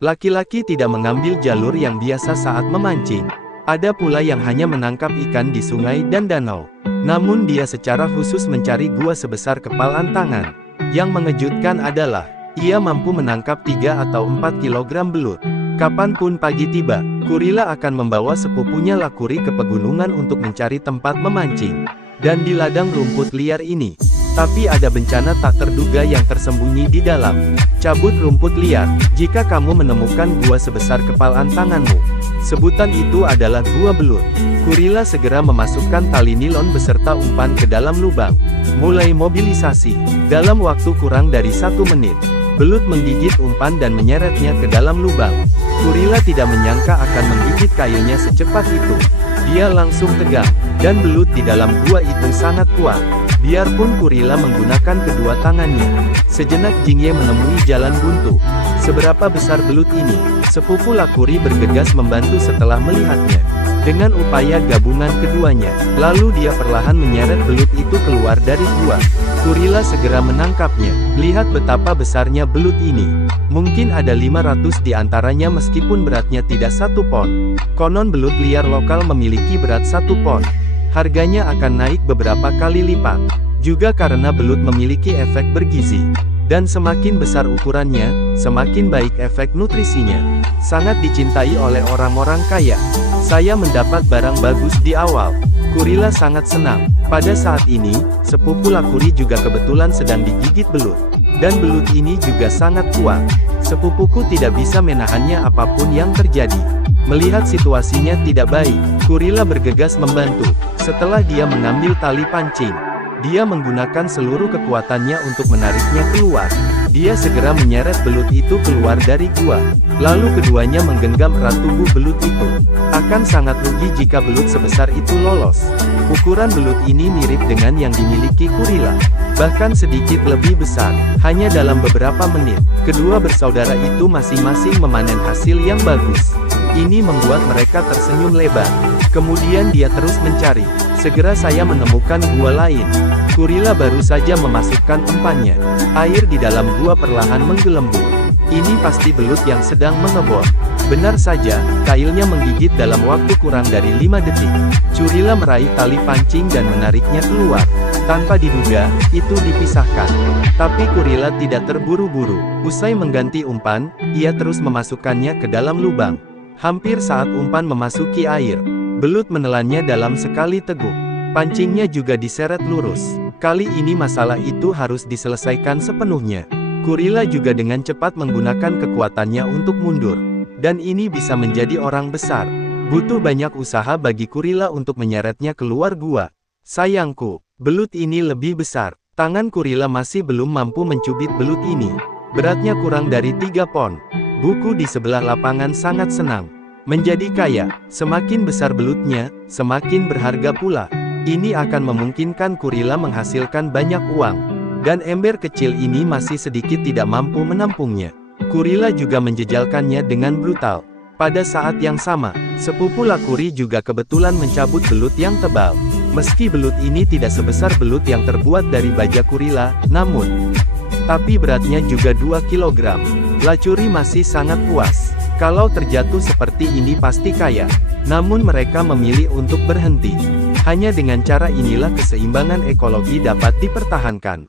Laki-laki tidak mengambil jalur yang biasa saat memancing. Ada pula yang hanya menangkap ikan di sungai dan danau. Namun dia secara khusus mencari gua sebesar kepalan tangan. Yang mengejutkan adalah, ia mampu menangkap 3 atau 4 kilogram belut. Kapanpun pagi tiba, Kurila akan membawa sepupunya Lakuri ke pegunungan untuk mencari tempat memancing. Dan di ladang rumput liar ini, tapi ada bencana tak terduga yang tersembunyi di dalam. Cabut rumput liar. Jika kamu menemukan gua sebesar kepalan tanganmu, sebutan itu adalah gua belut. Kurila segera memasukkan tali nilon beserta umpan ke dalam lubang. Mulai mobilisasi. Dalam waktu kurang dari 1 menit, belut menggigit umpan dan menyeretnya ke dalam lubang. Kurila tidak menyangka akan menggigit kayunya secepat itu. Dia langsung tegang, dan belut di dalam gua itu sangat kuat. Biarpun Kurila menggunakan kedua tangannya, sejenak Jingye menemui jalan buntu. Seberapa besar belut ini? Sepupu Lakuri bergegas membantu setelah melihatnya. Dengan upaya gabungan keduanya, lalu dia perlahan menyeret belut itu keluar dari gua. Kurila segera menangkapnya. Lihat betapa besarnya belut ini. Mungkin ada 500 di antaranya meskipun beratnya tidak 1 pon. Konon belut liar lokal memiliki berat 1 pon. Harganya akan naik beberapa kali lipat. Juga karena belut memiliki efek bergizi. Dan semakin besar ukurannya, semakin baik efek nutrisinya. Sangat dicintai oleh orang-orang kaya. Saya mendapat barang bagus di awal. Kurila sangat senang. Pada saat ini, sepupu Lakuri juga kebetulan sedang digigit belut. Dan belut ini juga sangat kuat. Sepupuku tidak bisa menahannya apapun yang terjadi. Melihat situasinya tidak baik, Kurila bergegas membantu. Setelah dia mengambil tali pancing, dia menggunakan seluruh kekuatannya untuk menariknya keluar. Dia segera menyeret belut itu keluar dari gua. Lalu keduanya menggenggam erat tubuh belut itu. Akan sangat rugi jika belut sebesar itu lolos. Ukuran belut ini mirip dengan yang dimiliki Kurila. Bahkan sedikit lebih besar. Hanya dalam beberapa menit, kedua bersaudara itu masing-masing memanen hasil yang bagus. Ini membuat mereka tersenyum lebar. Kemudian dia terus mencari. Segera saya menemukan gua lain. Kurila baru saja memasukkan umpannya. Air di dalam gua perlahan menggelembung. Ini pasti belut yang sedang mengebor. Benar saja, kailnya menggigit dalam waktu kurang dari 5 detik. Kurila meraih tali pancing dan menariknya keluar. Tanpa diduga, itu dipisahkan. Tapi Kurila tidak terburu-buru. Usai mengganti umpan, ia terus memasukkannya ke dalam lubang. Hampir saat umpan memasuki air, belut menelannya dalam sekali teguk. Pancingnya juga diseret lurus. Kali ini masalah itu harus diselesaikan sepenuhnya. Kurila juga dengan cepat menggunakan kekuatannya untuk mundur. Dan ini bisa menjadi orang besar. Butuh banyak usaha bagi Kurila untuk menyeretnya keluar gua. Sayangku, belut ini lebih besar. Tangan Kurila masih belum mampu mencubit belut ini. Beratnya kurang dari 3 pon. Buku di sebelah lapangan sangat senang. Menjadi kaya, semakin besar belutnya, semakin berharga pula. Ini akan memungkinkan Kurila menghasilkan banyak uang. Dan ember kecil ini masih sedikit tidak mampu menampungnya. Kurila juga menjejalkannya dengan brutal. Pada saat yang sama, sepupu Lakuri juga kebetulan mencabut belut yang tebal. Meski belut ini tidak sebesar belut yang terbuat dari baja Kurila, tapi beratnya juga 2 kilogram. Lakuri masih sangat puas. Kalau terjatuh seperti ini pasti kaya. Namun mereka memilih untuk berhenti. Hanya dengan cara inilah keseimbangan ekologi dapat dipertahankan.